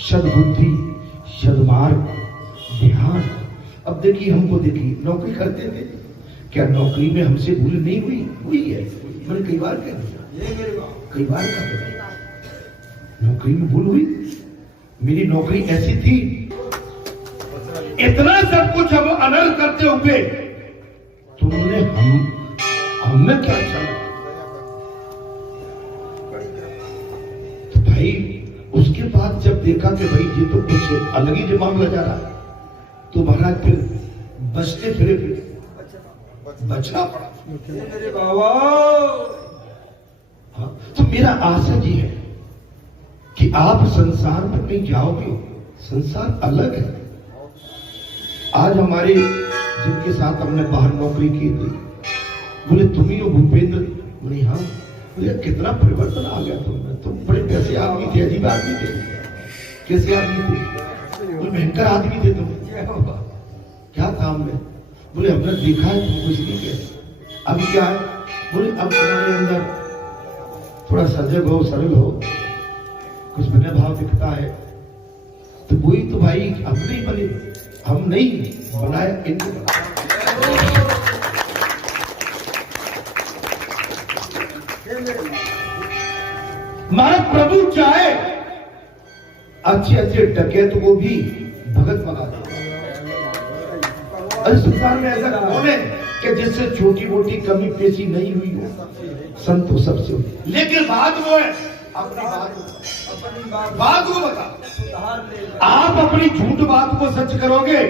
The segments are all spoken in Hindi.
सद्बुद्धि, सद्मार्ग, ध्यान। अब देखिए, हमको देखिए, नौकरी करते थे, क्या नौकरी में हमसे भूल नहीं हुई? हुई है। मैंने कई बार कह दिया, कई बार कहा नौकरी में भूल हुई। मेरी नौकरी ऐसी थी, इतना सब कुछ हम अनर्थ करते हुए तुमने हमें क्या चला। तो भाई उसके बाद जब देखा कि भाई ये तो कुछ अलग ही मामला जा रहा है, तो महाराज फिर बचते फिरे बचना पड़ा। मेरे बाबा, हाँ, तो मेरा आशा जी है कि आप संसार में कहीं जाओगे, संसार अलग है। आज हमारे जिनके साथ हमने बाहर नौकरी की थी, बोले तुम ही हो भूपेंद्र? बोले हाँ। बोले कितना परिवर्तन आ गया तुम बड़े कैसे आदमी थे, अजीब आदमी थे। कैसे आदमी थे? बोले भयंकर आदमी थे तुम। क्या काम में? बोले हमने देखा है तुम कुछ नहीं किया। अभी क्या है? बोले अब तुम्हारे अंदर थोड़ा सजग हो, सरल हो, कुछ विनय भाव दिखता है। तो वही तो भाई हम नहीं बने, हम नहीं बनाया, इनको महाराज प्रभु चाहे अच्छे अच्छे डकैत को भी भगत बना दे। अरे संसार में ऐसा कौन है कि जिससे छोटी मोटी कमी पेशी नहीं हुई हो? संत तो सबसे हुई, लेकिन बात वो है अपनी बात को बता। आप अपनी झूठ बात को सच करोगे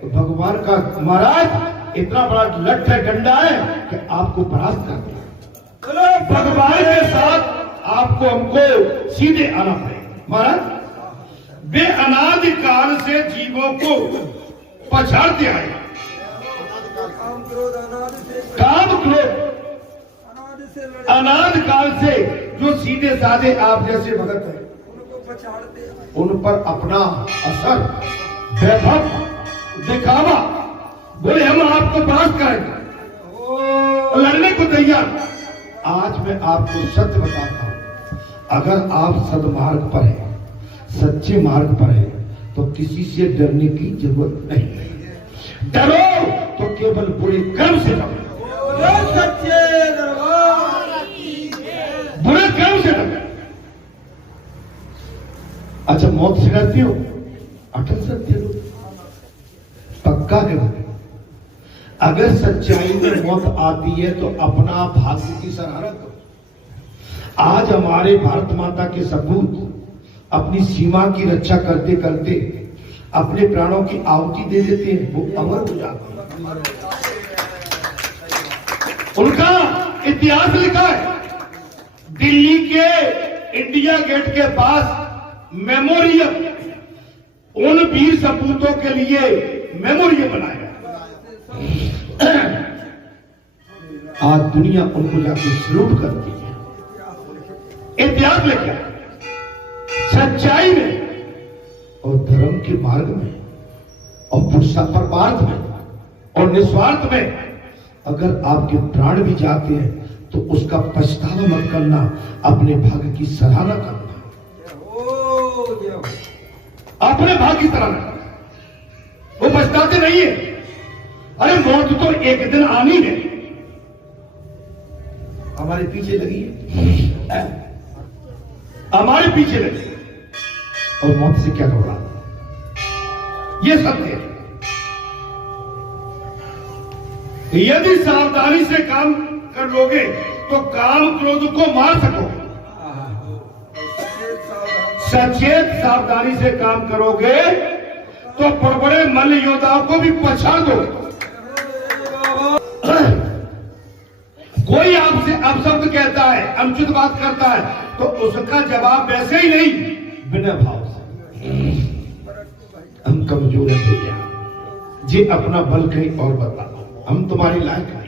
तो भगवान का महाराज इतना बड़ा लठ है, डंडा है कि आपको परास्त कर देगा। भगवान के साथ आपको हमको सीधे आना पड़ेगा। महाराज वे अनादि काल से जीवों को पछाड़ते आए। काम क्रोध अनादि काल से जो सीधे साधे आप जैसे भगत हैं, उनको पछाड़ते, उन पर अपना असर, वैभव, दिखावा, बोले हम आपको पास करेंगे, लड़ने को तैयार। आज मैं आपको सत्य बताता हूं, अगर आप सदमार्ग पर हैं, सच्चे मार्ग पर हैं, तो किसी से डरने की जरूरत नहीं है। डरो तो केवल बुरे कर्म से डरो, सच्चे दरबार, बुरे कर्म से डरो। अच्छा, मौत से डरते हो? अटल सत्य लो, पक्का है। अगर सच्चाई में मौत आती है तो अपना भाग्य की सराहना करो। आज हमारे भारत माता के सपूत अपनी सीमा की रक्षा करते करते अपने प्राणों की आहुति दे देते हैं, वो अमर हो जाते हैं। उनका इतिहास लिखा है। दिल्ली के इंडिया गेट के पास मेमोरियम, उन वीर सपूतों के लिए मेमोरियम बनाया। आज दुनिया उनको जाके सलूट करती है। इतिहास लिखा है। सच्चाई में और धर्म के मार्ग में और पुरुषार्थ में और निस्वार्थ में अगर आपके प्राण भी जाते हैं तो उसका पछतावा मत करना, अपने भाग्य की सराहना करना, अपने भाग्य की सराहना करना। वो पछताते नहीं है। अरे मौत तो एक दिन आनी है, हमारे पीछे लगी है, हमारे पीछे लगी है, और मौत से क्या घबरा? ये सत्य है। यदि सावधानी से काम कर लोगे तो काम क्रोध को मार सकोगे। सचेत सावधानी से काम करोगे तो बड़े मल्ल योद्धाओं को भी पछाड़ दोगे। कोई आपसे अपशब्द कहता है, अनुचित बात करता है, तो उसका जवाब वैसे ही नहीं, बिना भाव से। हम कमजोर हैं भैया जी, अपना बल कहीं और बताओ, हम तुम्हारी लायक नहीं है।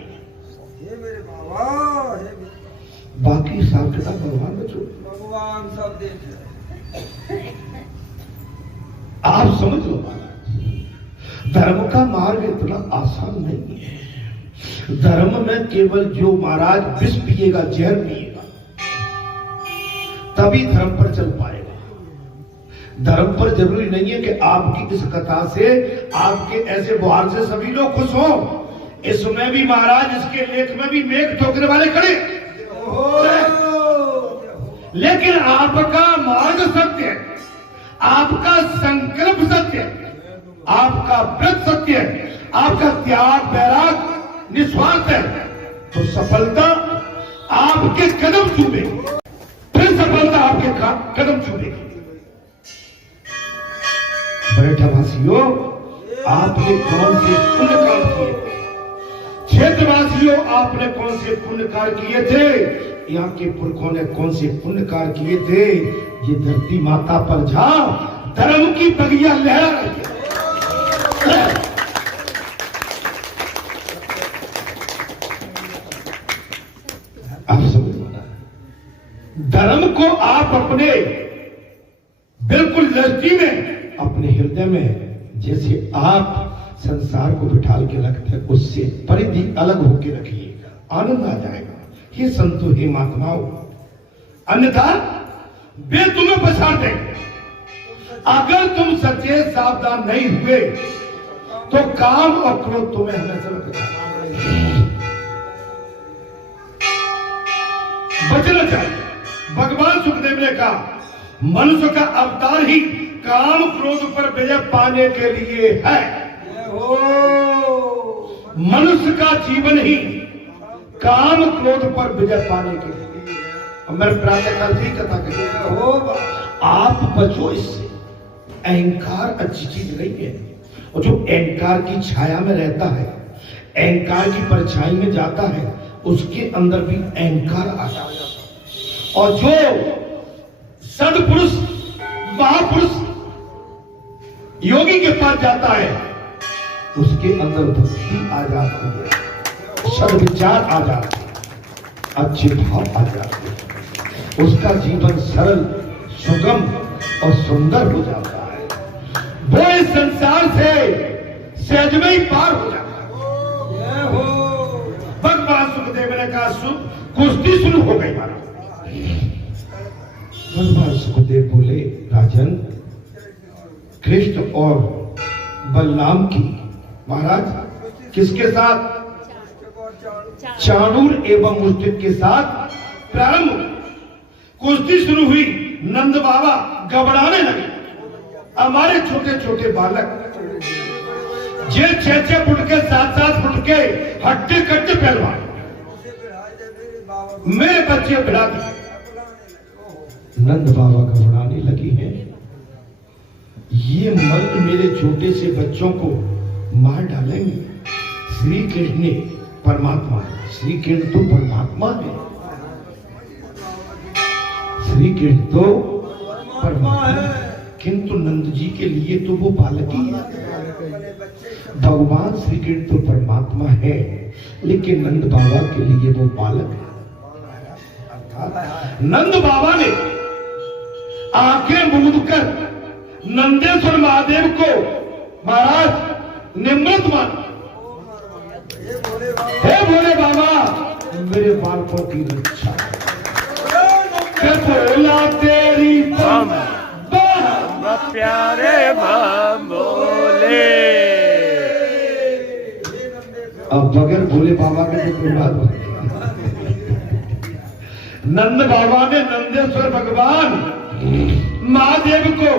बाकी हिसाब किताब भगवान में छोड़, भगवान सब देख रहे। आप समझ लो, धर्म का मार्ग इतना आसान नहीं है। धर्म में केवल जो महाराज विष पिएगा, जहर पिएगा, तभी धर्म पर चल पाएगा। धर्म पर जरूरी नहीं है कि आपकी इस कथा से, आपके ऐसे व्यवहार से सभी लोग खुश हों। इसमें भी महाराज, इसके लेख में भी मेघ ठोकने वाले खड़े, लेकिन आपका मार्ग सत्य है, आपका संकल्प सत्य है, आपका व्रत सत्य है, आपका त्याग वैराग निस्वार्थ है, तो सफलता आपके कदम चूमे, फिर सफलता आपके कदम चूमेगी। बैठवासियों, आपने कौन से पुण्य काम किए? क्षेत्रवासियों, आपने कौन से पुण्य कार्य किए थे? यहाँ के पुरखों ने कौन से पुण्य कार्य किए थे? ये धरती माता पर जा धर्म की बगिया लहरा रही है। आप समझ, धर्म को आप अपने बिल्कुल दृष्टि में, अपने हृदय में, जैसे आप संसार को बिठाल के रखते हैं, उससे परिधि अलग होके रखिए, आनंद आ जाएगा। हे संतो, हे महात्माओं, अन्यथा वे तुम्हें पछाड़ देंगे। अगर तुम सचेत सावधान नहीं हुए तो काम और क्रोध तुम्हें हमेशा रखेगा। बचना चाहिए। भगवान सुखदेव ने कहा, मनुष्य का अवतार ही काम क्रोध पर विजय पाने के लिए है। मनुष्य का जीवन ही काम क्रोध पर विजय पाने के लिए। और मैं प्रातःकाल की कथा कहता, आप बचो इससे। अहंकार अच्छी चीज नहीं है, और जो अहंकार की छाया में रहता है, अहंकार की परछाई में जाता है, उसके अंदर भी अहंकार आ जाता है। और जो सदपुरुष, महापुरुष, योगी के पास जाता है, उसके अंदर भक्ति आ जाती है, सद्विचार आ जाते हैं, अच्छे भाव आ जाते हैं, उसका जीवन सरल, सुगम और सुंदर हो जाता है। वो इस संसार से सहज में ही पार हो जाता है। भगवान सुखदेव ने कहा, कुश्ती शुरू हो गई महाराज। भगवान सुखदेव बोले, राजन, कृष्ण और बलराम की, महाराज किसके साथ? चाणूर एवं मुष्टिक के साथ प्रारंभ हुई। कुश्ती शुरू हुई, नंद बाबा घबराने लगे। हमारे छोटे छोटे बालक जे 6-6 फुट के 7-7 फुट के हट्टे कट्टे पहलवान, मेरे बच्चे भिड़ा दिए। नंद बाबा घबराने लगी हैं, ये मर्द मेरे छोटे से बच्चों को मार डालेंगे। श्री कृष्ण ने, परमात्मा, श्री कृष्ण तो परमात्मा है, श्री कृष्ण तो परमात्मा है, किंतु नंद जी के लिए तो वो बालक ही है। भगवान श्री कृष्ण तो परमात्मा है, लेकिन नंद बाबा के लिए वो बालक है। नंद बाबा ने आंखें मूंद कर नंदेश्वर महादेव को महाराज निमृत माना। हे भोले बाबा, मेरे बालकों की रक्षा कर। बोला तेरी बम प्यारे बम बोले। अब बगैर भोले बाबा के तो कोई बात नहीं। नंद बाबा ने नंदेश्वर भगवान महादेव को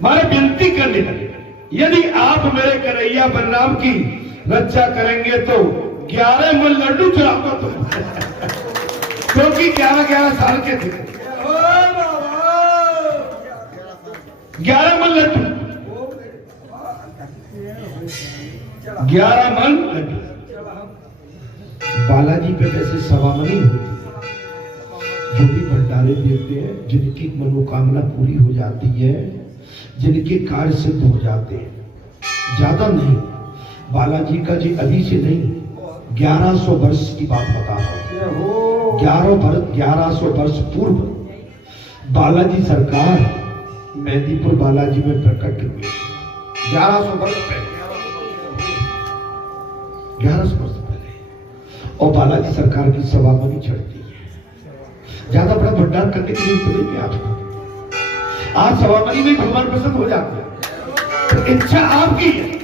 मारे विनती करने लगे, यदि आप मेरे कन्हैया बलराम की रक्षा करेंगे तो 11 मन लड्डू चढ़ाऊंगा तुम। क्योंकि 11-11 साल के थे। 11 मन लड्डू, 11 मन लड्डू। बालाजी पे वैसे 1.25 मन ही होती। जो भी भंडारे देते हैं, जिनकी मनोकामना पूरी हो जाती है, जिनके कार्य सिद्ध हो जाते हैं, ज्यादा नहीं। बालाजी का जी अभी से नहीं, 1100 वर्ष की बात बता रहा हूं। 1100 वर्ष पूर्व बालाजी सरकार मेहंदीपुर बालाजी में प्रकट हुई। 1100 वर्ष पहले, 1100 वर्ष पहले। और बालाजी सरकार की सभा में चढ़ती है। ज्यादा बड़ा भंडार करने की जरूरत नहीं है आपको। आज सभामणि में झूमर पसंद हो जाते हैं, तो इच्छा आपकी है